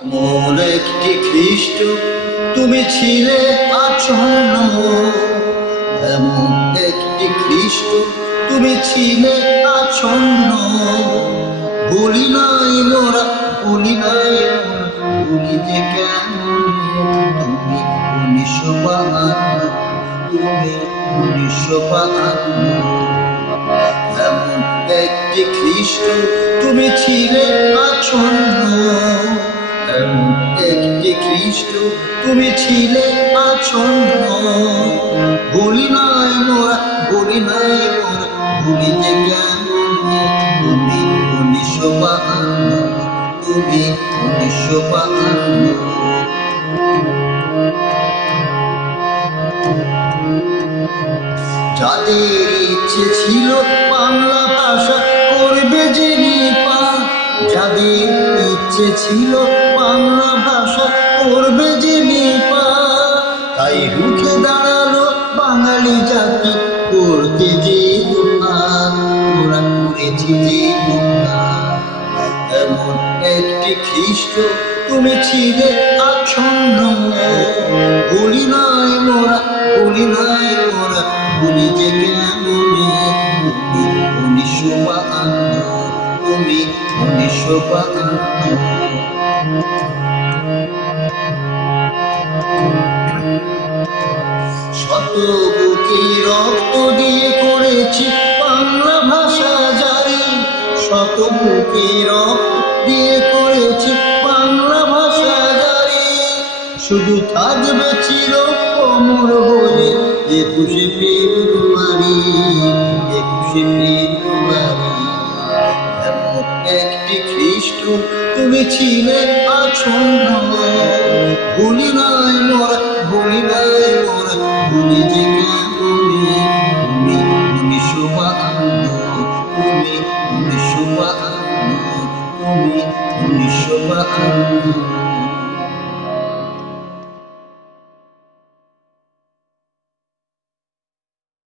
মন একটি খ্রিস্ট, তুমি ছিলে আচ্ছন্ন। এমন একটি খ্রিস্ট, তুমি ছিলে আচ্ছন্ন। ভুলি নাই মোরা, ভুলি নাই মোরা, ভুলি যে কেন তুমি 1952, তুমি 1952। এমন একটি খ্রিস্ট, তুমি ছিলে আচ্ছন্ন। এমন একটি খ্রিস্ট, তুমি ছিলে আচ্ছন্ন। ভুলি নাই মোরা, ভুলি নাই মোরা, ভুলি যে কেন তুমি 1952, তুমি 1952। যাদের ইচ্ছে ছিল বাংলা ভাষা করবে যে নিপাত, যাদের ইচ্ছে ছিল বাংলা ভাষা করবে যে নিপাত, তাই রুখে দাঁড়ালো বাঙালি জাতি করতে যে উন্মাদ, ওরা করেছে যে উন্মাদ। এমন একটি খ্রিস্ট, তুমি ছিলে আচ্ছন্ন। ভুলি নাই মোরা, ভুলি নাই মোরা, ভুলি যে কেমনে তুমি 1952, তুমি 1952। শত বুকে রক্ত দিয়ে করেছি বাংলা ভাষা জারি, শত বুকে রক্ত দিয়ে করেছি বাংলা ভাষা জারি। শুধু থাকবে চির অমর হয়ে 21শে ফেব্রুয়ারি, 21শে ফেব্রুয়ারি। এমন একটি খ্রিস্ট, তুমি ছিলে আচ্ছন্ন। ভুলি নাই মোরা, ভুলি নাই মোরা, ভুলি যে কেমনে তুমি 1952, তুমি 1952, তুমি 1952।